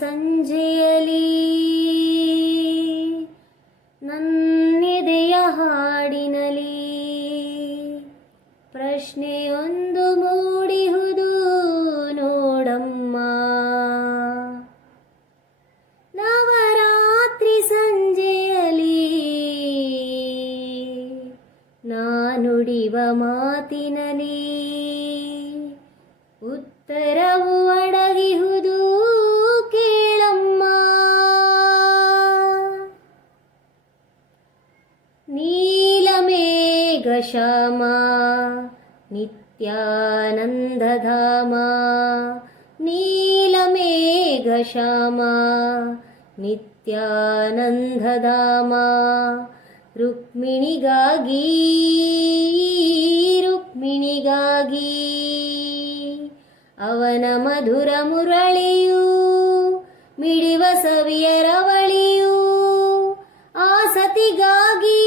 ಸಂಜೆಯಲಿ ನನ್ನೆದೆಯ ಹಾಡಿನಲಿ ಪ್ರಶ್ನೆಯೊಂದು ಮೂಡಿಹುದು ನೋಡಮ್ಮ. ನವರಾತ್ರಿ ಸಂಜೆಯಲಿ ನಾನುಡಿವ ಮಾತಿನಲಿ ಉತ್ತರವು ಅಡಗಿಹುದು ಕೇಳಮ್ಮ. ನೀಲಮೇಘಶ್ಯಾಮ ನಿತ್ಯಾನಂದಧಾಮ, ನೀಲಮೇಘಶ್ಯಾಮ ನಿತ್ಯಾನಂದಧಾಮ, ರುಕ್ಮಿಣಿಗಾಗಿ ರುಕ್ಮಿಣಿಗಾಗಿ ಅವನ ಮಧುರ ಮುರಳಿಯು ಮಿಡಿವ ಸವಿಯ ರವಳಿಯು, ಆಸತಿಗಾಗಿ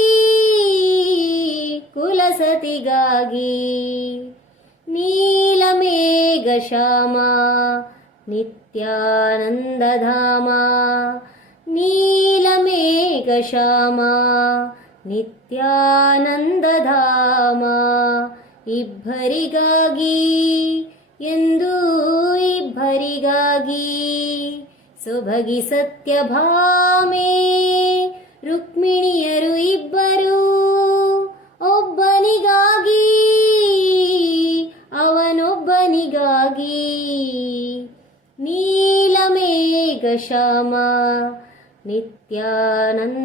ಕುಲಸತಿಗಾಗಿ. ನೀಲಮೇಘಶ್ಯಾಮ ನಿತ್ಯಾನಂದಧಾಮ, ನೀಲಮೇಘಶ್ಯಾಮ ನಿತ್ಯಾನಂದಧಾಮ, ಇಬ್ಬರಿಗಾಗಿ ಎಂದು ಇಬ್ಬರಿಗಾಗಿ ಸೊಬಗಿ ಸತ್ಯಭಾಮೆ ರುಕ್ಮಿಣಿಯರು ಇಬ್ಬರು, ಒಬ್ಬನಿಗಾಗಿ ಅವನೊಬ್ಬನಿಗಾಗಿ. ನೀಲಮೇಘಶ್ಯಾಮ ನಿತ್ಯಾನಂದಧಾಮ,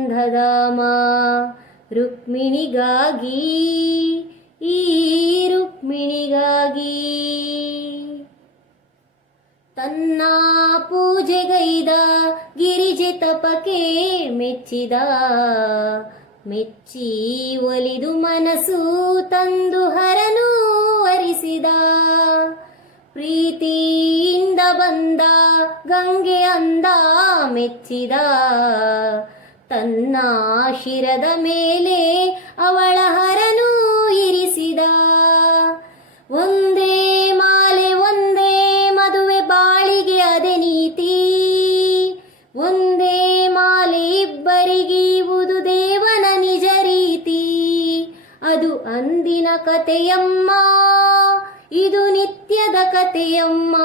ರುಕ್ಮಿಣಿಗಾಗಿ ಈ ರುಕ್ಮಿಣಿಗಾಗಿ. ತನ್ನ ಪೂಜೆಗೈದ ಗಿರಿಜೆ ತಪಕ್ಕೆ ಮೆಚ್ಚಿದ, ಮೆಚ್ಚಿ ಒಲಿದು ಮನಸ್ಸು ತಂದು ಹರನು ವರಿಸಿದ. ಪ್ರೀತಿಯಿಂದ ಬಂದ ಗಂಗೆ ಅಂದ ಮೆಚ್ಚಿದ, ತನ್ನ ಶಿರದ ಮೇಲೆ ಅವಳ ಹರನು ಇರಿಸಿದ. ಒಂದೇ ಮಾಲೆ ಒಂದೇ ಮದುವೆ ಬಾಳಿಗೆ ಅದೆ ನೀತಿ, ಒಂದೇ ಮಾಲೆ ಇಬ್ಬರಿಗೀವುದು ದೇವನ ನಿಜ ರೀತಿ. ಅದು ಅಂದಿನ ಕಥೆಯಮ್ಮ, ಇದು ನಿತ್ಯದ ಕಥೆಯಮ್ಮ,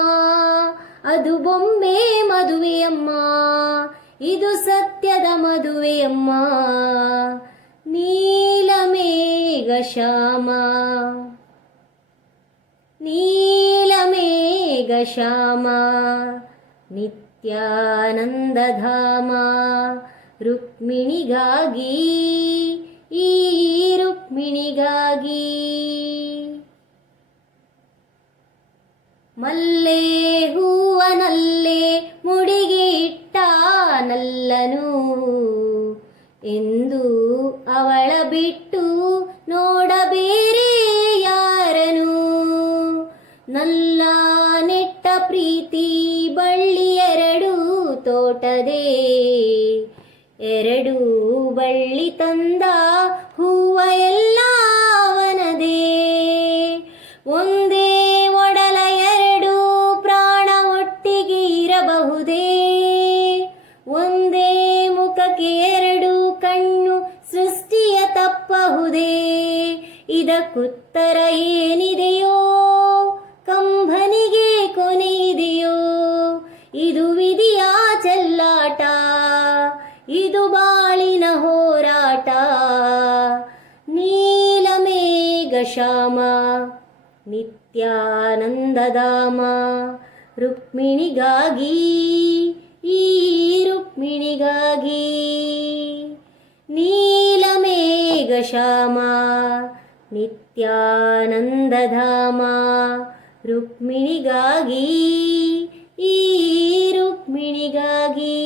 ಅದು ಬೊಂಬೆ ಮದುವೆಯಮ್ಮ, ಇದು ಸತ್ಯದ ಮದುವೆಯಮ್ಮ. ನೀಲಮೇಘಶ್ಯಾಮ ನೀಲಮೇಘಶ್ಯಾಮ ನಿತ್ಯಾನಂದಧಾಮ, ರುಕ್ಮಿಣಿಗಾಗಿ ಈ ರುಕ್ಮಿಣಿಗಾಗಿ. ಮಲ್ಲೆ ಹೂವನಲ್ಲೇ ಮುಡಿಗೆ ಇಟ್ಟ ನಲ್ಲನು ಎಂದು ಅವಳ ಬಿಟ್ಟು ನೋಡಬೇರೆ ಯಾರನು. ನಲ್ಲ ನೆಟ್ಟ ಪ್ರೀತಿ ಬಳ್ಳಿ ಎರಡು ತೋಟದೆ, ಎರಡು ಬಳ್ಳಿ ತಂದ ಹೂವ ಎಲ್ಲ ಅವನದೇ. ಒಂದೇ ಒಡಲ ಎರಡು ಪ್ರಾಣ ಒಟ್ಟಿಗೆ ಇರಬಹುದೇ, ಒಂದೇ ಮುಖಕ್ಕೆ ಎರಡು ಕಣ್ಣು ಸೃಷ್ಟಿಯ ತಪ್ಪಹುದೇ. ಇದಕ್ಕುತ್ತರ ಏನಿದೆಯೋ, ಕಂಬನಿಗೆ ಕೊನೆಯಿದೆಯೋ. ಇದು ವಿಧಿಯ ಚೆಲ್ಲಾಟ, ಇದು ಬಾಳಿನ ಹೋರಾಟ. ನೀಲಮೇಘಶ್ಯಾಮ ನಿತ್ಯಾನಂದಧಾಮ, ರುಕ್ಮಿಣಿಗಾಗಿ ಈ ರುಕ್ಮಿಣಿಗಾಗಿ. ನೀಲಮೇಘಶ್ಯಾಮ ನಿತ್ಯಾನಂದಧಾಮ, ರುಕ್ಮಿಣಿಗಾಗಿ ಈ ರುಕ್ಮಿಣಿಗಾಗಿ.